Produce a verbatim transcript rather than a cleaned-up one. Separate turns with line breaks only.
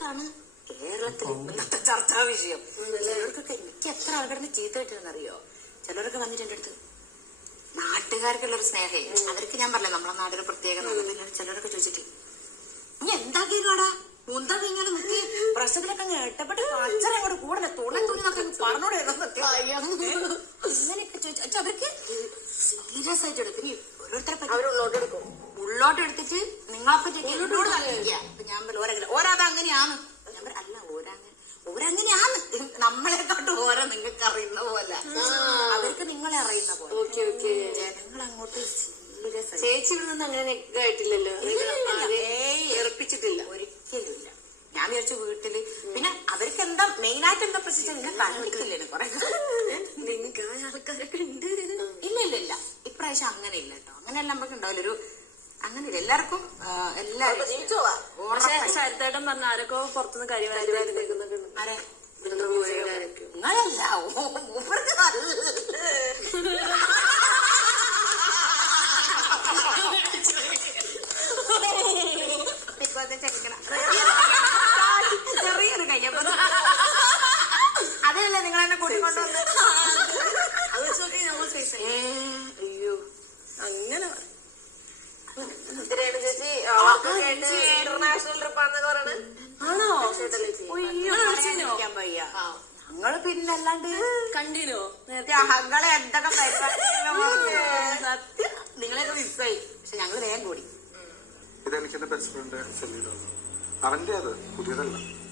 അതാണ് കേരളത്തിലെ ഇന്നത്തെ ചർച്ചാ വിഷയം. ചിലർക്കൊക്കെ എനിക്ക് എത്ര ആൾക്കാരുടെ ചീത്ത കിട്ടുമെന്നറിയോ? ചിലരൊക്കെ വന്നിട്ട് എന്റെ അടുത്ത് നാട്ടുകാർക്കുള്ളൊരു സ്നേഹേ, അവർക്ക് ഞാൻ പറഞ്ഞില്ല നമ്മളെ നാടിന് പ്രത്യേക നാടകത്തിൽ ചിലരൊക്കെ ചോദിച്ചിട്ട് നീ എന്താക്കിയിരുന്നാടാ മുന്താ കഴിഞ്ഞാൽ നോക്കി പ്രശ്നത്തിലൊക്കെ അങ്ങ് ഇട്ടപ്പെട്ട് അച്ഛനെ അങ്ങോട്ട് കൂടല്ലേ തൊള്ളി തുണി നോക്കി പറഞ്ഞോടെ അങ്ങനെയൊക്കെ ചോദിച്ചു. അവർക്ക് സീരിയസ് ആയിട്ട് എടുക്കും. ഓരോരുത്തരെ പറ്റി ഉള്ളോട്ട് എടുക്കും. ഉള്ളോട്ട് എടുത്തിട്ട് നിങ്ങളെ പറ്റി എന്നോട് തലയിക്കുക. അപ്പൊ ഞാൻ പറയും ഓരങ്ങനെ ഓരത് അങ്ങനെയാണ്. ഞാൻ പറയും അല്ല ഓരങ്ങനെ ഓരങ്ങനെയാണ്. നമ്മളെക്കാട്ടും ഓരോ നിങ്ങൾക്ക് അറിയുന്ന പോലെ അവർക്ക് നിങ്ങളെ അറിയുന്ന പോലെ. ജനങ്ങൾ അങ്ങോട്ട് സീരിയസ്.
ചേച്ചി ഇവിടെ നിന്ന് അങ്ങനെ ആയിട്ടില്ലല്ലോ, ഏർപ്പിച്ചിട്ടില്ല
ഒരിക്കലും ഇല്ല. ഞാൻ വിചാരിച്ചു വീട്ടില് പിന്നെ അവർക്ക് എന്താ മെയിൻ ആയിട്ട് എന്താ പ്രശ്നം നിങ്ങൾ കണ്ടിട്ടില്ലേ കുറെ
നിങ്ങൾക്ക് ആൾക്കാരൊക്കെ ഉണ്ട്.
ഇല്ല ഇല്ല ഇല്ല ഇപ്രാവശ്യം അങ്ങനെ ഇല്ല കേട്ടോ. അങ്ങനെയല്ല നമുക്ക് ഉണ്ടാവില്ല ഒരു അങ്ങനെ ഇല്ല. എല്ലാവർക്കും എല്ലാരും
ശരത്തേട്ടൻ പറഞ്ഞ ആരൊക്കെ പുറത്തുനിന്ന് കരിവാരി നിൽക്കുന്നൊക്കെ
ആരെ
നിങ്ങളല്ല
ചെറിയൊരു കയ്യപ്പ അതല്ലേ നിങ്ങൾ എന്നെ കൂട്ടിക്കൊണ്ടുവന്ന്.
അയ്യോ അങ്ങനെ ചേച്ചി ഇന്റർനാഷണൽ ട്രിപ്പാണെന്നൊക്കെ പറയണേ. ആണോ?
ഞങ്ങള് പിന്നെ അല്ലാണ്ട്
കണ്ടിനോ
ഞങ്ങളെ എന്തൊക്കെ സത്യം നിങ്ങളെയൊക്കെ മിസ്സായി. പക്ഷെ ഞങ്ങള് വേഗം കൂടി.
ഇതെനിക്ക് എന്റെ ബെസ്റ്റ് ഫ്രണ്ട് ചെല്ലിയിട്ടാണ്. അവന്റെ അത് പുതിയതല്ല.